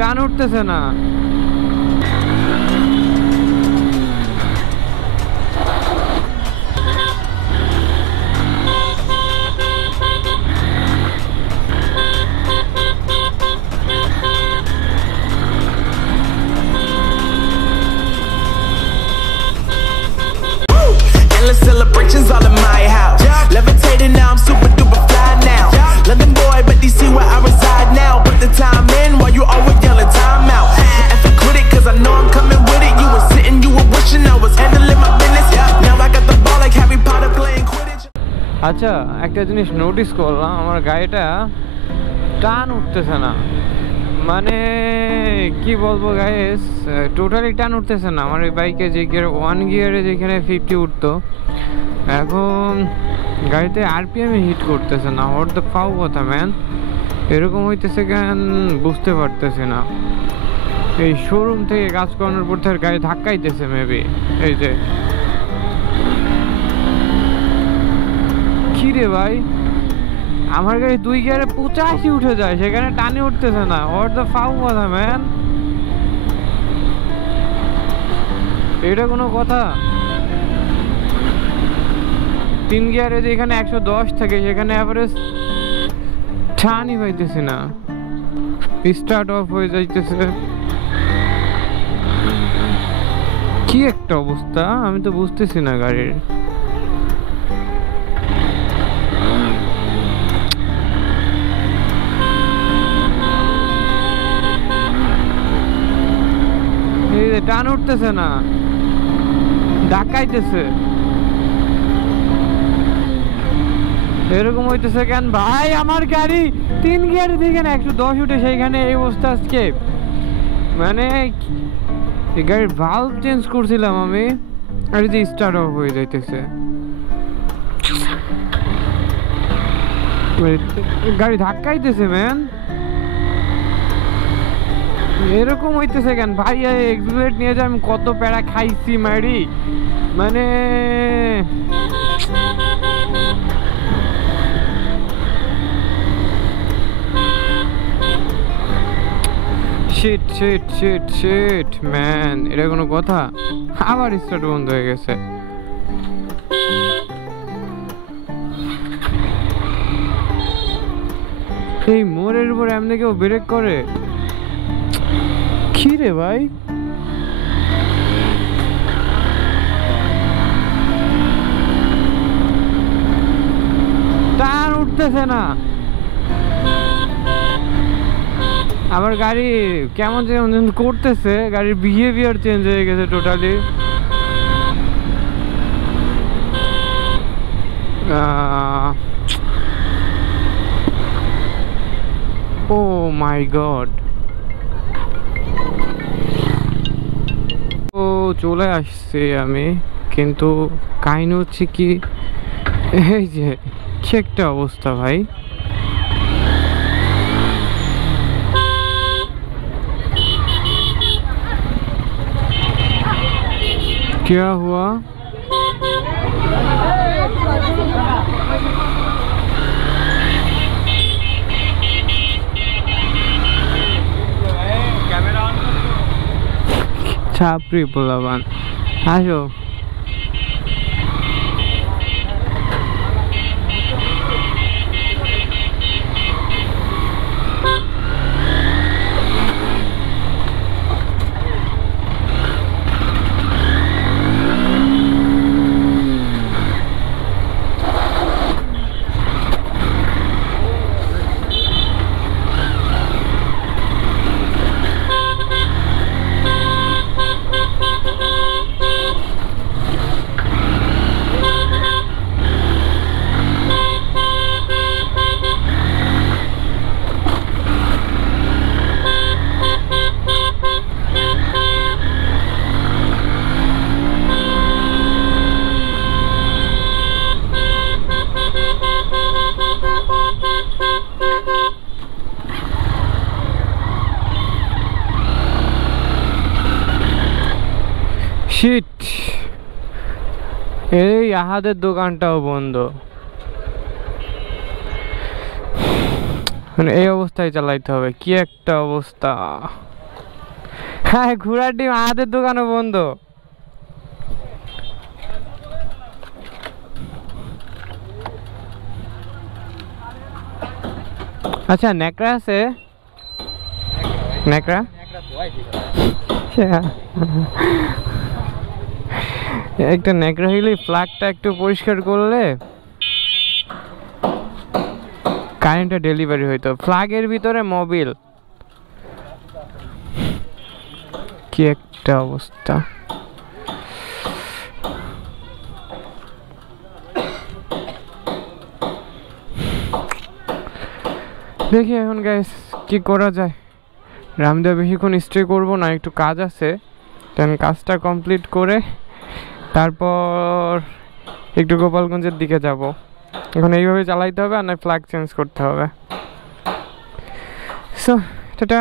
টান উঠতেছে না। Celebrations all in my house. Levitating now, I'm super duper fly now. London boy, but DC where I reside now. Put the time in while you always yelling time out. And for quit it, cause I know I'm coming with it. You were sitting, you were wishing I was handling my business. Now I got the ball like Harry Potter playing Quidditch. আচ্ছা, একটা জিনিস নোটিস করলাম, আমার গাড়িটা টান উঠতেছে না। মানে কি বলবো গাইস, টোটালি টান উঠতেছে না। আমার এই বাইকে যে গিয়ার 1 গিয়ারে যেখানে 50 উঠতো, এখন গাড়িতে আরপিএম হিট করতেছে না। হোয়াট দ্য ফাউ কথা ম্যান, এরকম হইতেছে কেন বুঝতে পারতেছি না। এই শোরুম থেকে কাজ করানোর পর থেকে গাড়ি ধাক্কাইতেছে মেবি। এই যে কি রে ভাই, আমার গাড়ি 2 গিয়ারে 85 উঠে যায়, সেখানে টানে উঠতেছে না। হোয়াট দ্য ফাউ কথা ম্যান, এটা কোনো কথা? 3 গিয়ারে যেখানে 110 থাকে সেখানে অ্যাভারেজ টানই পাইতেছি না, স্টার্ট অফ হয়ে যাইতেছে। কি একটা অবস্থা, আমি তো বুঝতেছি না গাড়ির। টান উঠতেছে না, ধাক্কাইতেছে। এরকম হইতেছে কেন ভাই? আমার গাড়ি 3 গিয়ারে দেখেন 110 উঠে, সেইখানে এই অবস্থা আজকে। মানে এই গাড়ির ভালভ চেঞ্জ করছিলাম আমি, আর যে স্টার্ট অফ হয়ে যাইতেছে। গাড়ি ধাক্কাইতেছে ম্যান, এরকম হইতেছে কেন ভাই? এক্সিলারেট নিয়ে যা, আমি কত প্যারা খাইছি মারি। মানে shit shit shit shit man, এটা কোনো কথা? আবার স্টার্ট বন্ধ হয়ে গেছে। এই মোড়ের উপর এমনি কেউ ব্রেক করে? কি রে ভাই, টান উঠতেছে না। আমার গাড়ি কেমন যেমন করতেছে, গাড়ির বিহেভিয়ার চেঞ্জ হয়ে গেছে টোটালি। ও মাই গড, ও চলে আসছে আমি, কিন্তু কাহিনী হচ্ছে কি, এই যে কি একটা অবস্থা ভাই। क्या हुआ? ছাপরি পোলাবান, আসো। শিট, এই আহাদের দোকানটাও বন্ধ। মানে এই অবস্থায় চালাইতে হবে, কি একটা অবস্থা। হ্যাঁ, ঘোড়ার ডিম আমাদের দোকানও বন্ধ। আচ্ছা, ন্যাকড়া আছে? ন্যাকড়া একটা ন্যাকড়া হইলে ফ্ল্যাগটা একটু পরিষ্কার করলে কারেন্টটা ডেলিভারি হইতো। ফ্ল্যাগের ভিতরে মোবিল, কি একটা অবস্থা। দেখি এখন গাইস কি করা যায়। রামদেব বেশিক্ষণ স্টে করবো না, একটু কাজ আছে, দেন কাজটা কমপ্লিট করে তারপর একটু গোপালগঞ্জের দিকে যাব। এখন এইভাবে চালাইতে হবে, আর নয় ফ্ল্যাগ চেঞ্জ করতে হবে। So tata.